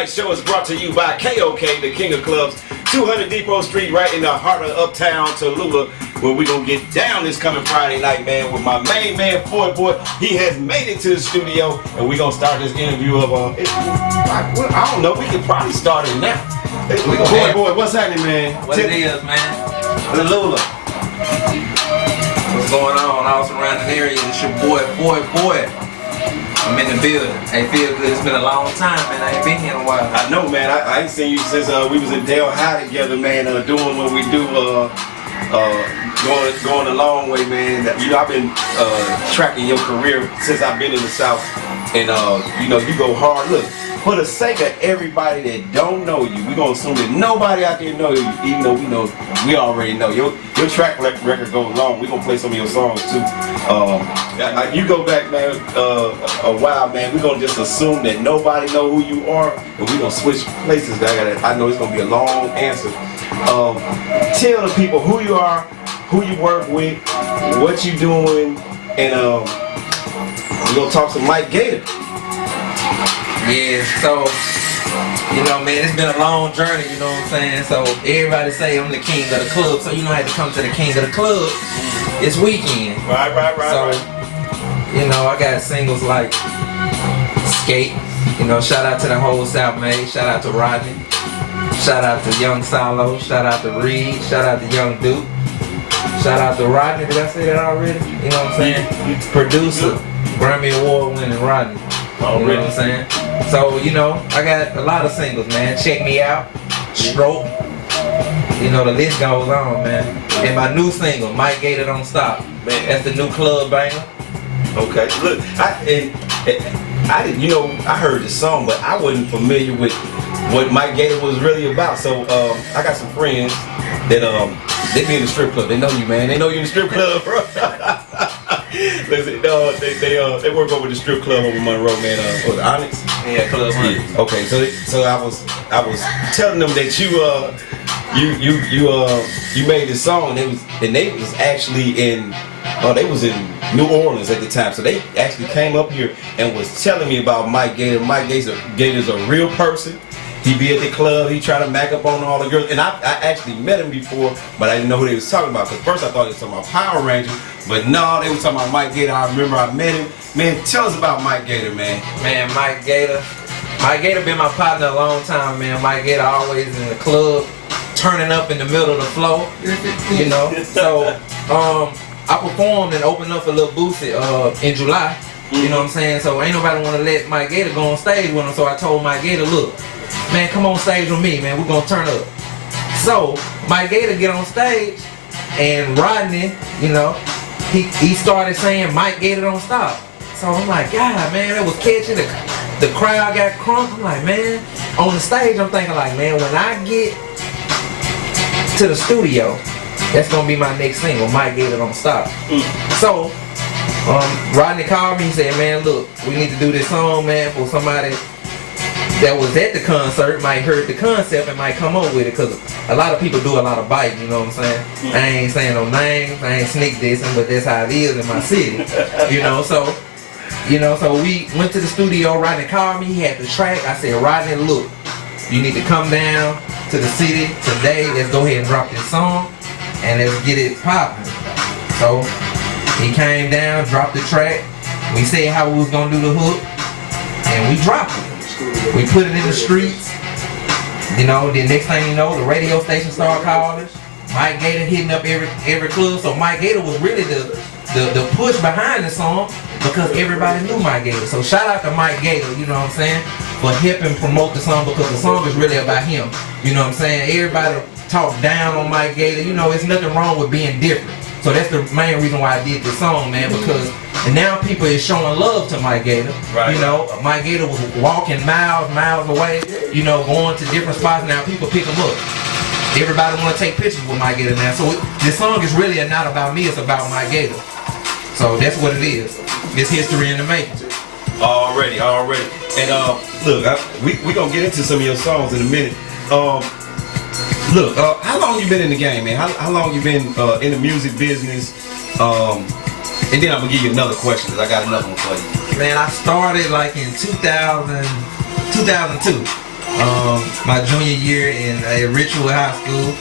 Tonight's show is brought to you by KOK, the King of Clubs, 200 Depot Street, right in the heart of uptown Tallulah, where we gonna get down this coming Friday night, man, with my main man, Boy. He has made it to the studio, and we gonna start this interview of, I don't know, we can probably start it now. Boy, what's happening, man? What it is, man? Tallulah. What's going on all surrounding area? It's your boy. I'm in the building. Hey, feel good. It's been a long time, man. I ain't been here in a while. I know, man. I ain't seen you since we was in T.H.U.G together, man, doing what we do, going a long way, man. You know, I've been tracking your career since I've been in the South, and you know, you go hard. Look, for the sake of everybody that don't know you, we gonna assume that nobody out there know you, even though we already know your track record goes long. We gonna play some of your songs too. You go back, man, a while, man. We gonna just assume that nobody know who you are, and we gonna switch places. I know it's gonna be a long answer. Tell the people who you are, who you work with, what you doing, and we gonna talk to Mike Gator. Yeah, so, you know, man, it's been a long journey, you know what I'm saying? So, everybody say I'm the king of the club, so you know I had to come to the king of the club. It's weekend. Right. So, you know, I got singles like Skate, you know, shout out to the whole South May, shout out to Rodney, shout out to Young Solo, shout out to Reed, shout out to Young Duke, shout out to Rodney, did I say that already? You know what I'm saying? Producer, Grammy Award winning Rodney. You know what I'm saying? So, you know, I got a lot of singles, man. Check Me Out, Stroke. You know, the list goes on, man. And my new single, Mike Gator Don't Stop. Man, that's the new club banger. Okay, look, I didn't, you know, I heard the song, but I wasn't familiar with what Mike Gator was really about. So, I got some friends that they be in the strip club. They know you, man. They know you in the strip club, bro. Listen, they work over the strip club over Monroe, man. Was it Onyx? Yeah, Club Onyx. Yeah. Okay, so I was telling them that you made this song, and they was actually in New Orleans at the time. So they actually came up here and was telling me about Mike Gator. Mike Gator's a real person. He be at the club, he try to mac up on all the girls, and I actually met him before, but I didn't know who they was talking about, because first I thought they was talking about Power Rangers, but no, they was talking about Mike Gator. I remember I met him. Man, tell us about Mike Gator, man. Man, Mike Gator been my partner a long time, man. Mike Gator always in the club, turning up in the middle of the floor, you know. So, I performed and opened up for Lil Boosie in July, you know what I'm saying? So ain't nobody want to let Mike Gator go on stage with him, so I told Mike Gator, look, man, come on stage with me, man. We're gonna turn up. So Mike Gator get on stage, and Rodney, you know, he started saying Mike Gator Don't Stop. So I'm like, God, man, that was catchy. The crowd got crunk. I'm like, man, on the stage, I'm thinking like, man, when I get to the studio, that's gonna be my next single, Mike Gator Don't Stop. So Rodney called me. He said, man, look, we need to do this song, man, for somebody that was at the concert might heard the concept and might come up with it, because a lot of people do a lot of biting, you know what I'm saying? I ain't saying no names, I ain't sneak dissing, but that's how it is in my city, you know. So we went to the studio. Rodney called me, he had the track. I said, Rodney, look, you need to come down to the city today. Let's go ahead and drop this song and let's get it popping. So he came down, dropped the track. We said how we was gonna do the hook, and we dropped it. We put it in the streets. You know, the next thing you know, the radio station started calling us. Mike Gator hitting up every club. So Mike Gator was really the push behind the song, because everybody knew Mike Gator. So shout out to Mike Gator, you know what I'm saying, for helping promote the song, because the song is really about him. You know what I'm saying? Everybody talk down on Mike Gator. You know, it's nothing wrong with being different. So that's the main reason why I did this song, man, because now people is showing love to Mike Gator. Right. You know, Mike Gator was walking miles away, you know, going to different spots. Now people pick him up. Everybody want to take pictures with Mike Gator now. So this song is really not about me, it's about Mike Gator. So that's what it is. It's history in the making. Already. And look, we gonna get into some of your songs in a minute. Look, how long you been in the game, man? How long you been in the music business? And then I'm gonna give you another question, because I got another one for you. Man, I started like in 2002. my junior year in Richwood High School.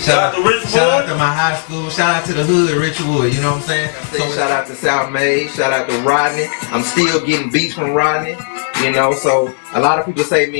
Shout out to Richwood. Shout out to my high school. Shout out to the hood, Richwood. You know what I'm saying? So shout out to South May. Shout out to Rodney. I'm still getting beats from Rodney. You know, so a lot of people say me